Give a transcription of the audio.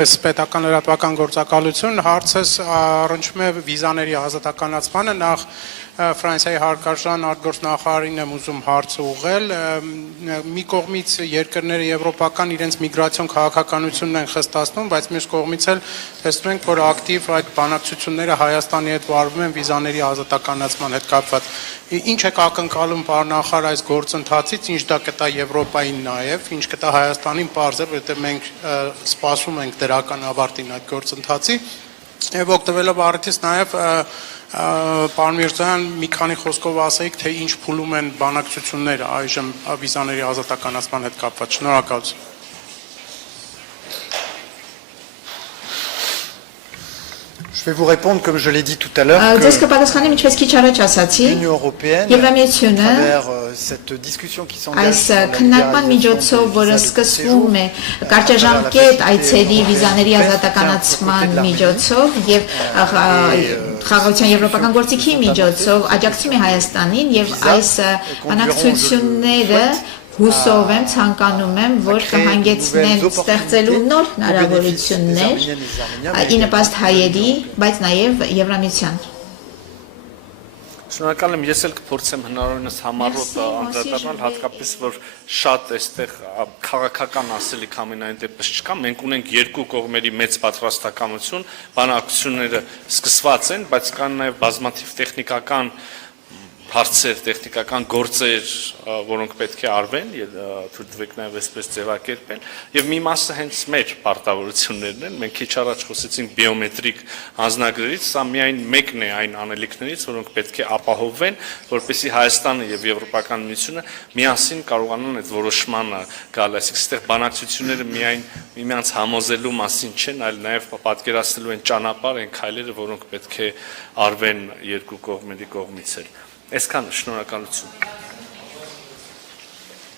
Պետական լրատվական գործակալություն հարցս առնչվում է վիզաների ազատականացմանը նախ Ֆրանսիայի հարկարժան արտգործնախարարին եմ ուզում հարցը ուղղել մի կողմից երկրները եվրոպական իրենց միգրացիոն քաղաքականությունն են խստացնում, բայց մյուս կողմից էլ տեսնում ենք, որ ակտիվ այդ բանակցությունները Հայաստանի հետ վարվում են վիզաների ազատականացման հետ կապված։ Ինչ եք ակնկալում պարոն նախարար այս գործընթացից, ինչ դա կտա Եվրոպային նաև, ինչ կտա Հայաստանին պարզ է, որովհետև մենք սպասում ենք դրական ավարտին այդ գործընթացի, եւ օգտվելով առիթից նաև պարոն Միրզոյան մի քանի խոսքով ասեիք, թե ինչ փուլում են բանակցությունները այժմ վիզաների ազատականացման հետ կապված։ Շնորհակալություն։ Je vais vous répondre, comme je l'ai dit tout à l'heure, que l'Union européenne, à travers cette discussion qui s'engage sur la libéralisation des visas de séjour, Խաղաղության եվրոպական գործիքի միջոցով աջակցում է Հայաստանին եւ այս բանակցությունները հուսով եմ ցանկանում եմ որ կհանգեցնեն ստեղծելու նոր հնարավորություններ ի նպաստ հայերի, բայց նաեւ Եվրամիության։ Շնորհակալ եմ, ես էլ կփորձեմ հնարավորինս համառոտ անդրադառնալ, հատկապես որ շատ այստեղ քաղաքական ասելիք ամենայն դեպս չկա, մենք ունենք երկու կողմերի մեծ պատրաստակամություն, բանակցությունները սկսված են, բայց կան նաև բազմաթիվ տեխնիկական հարցեր, տեխնիկական գործեր, որոնք պետք է արվեն, թույլ տվեք նաև այսպես ձևակերպել, եւ մի մասը հենց մեր պարտավորություններն են, մենք քիչ առաջ խոսեցինք բիոմետրիկ անձնագրերից, սա միայն մեկն է այն անելիքներից, որոնք պետք է ապահովվեն, որպեսզի Հայաստանը եւ Եվրոպական միությունը միասին կարողանան այդ որոշմանը գալ, այսինքն այստեղ բանակցությունները միայն միմյանց համոզելու մասին չեն, այլ նաև պատկերացնելու են ճանապարհ, այն քայլերը, որոնք պետք է արվեն երկու կողմերի կողմից էլ։ Այսքան շնորհակալություն։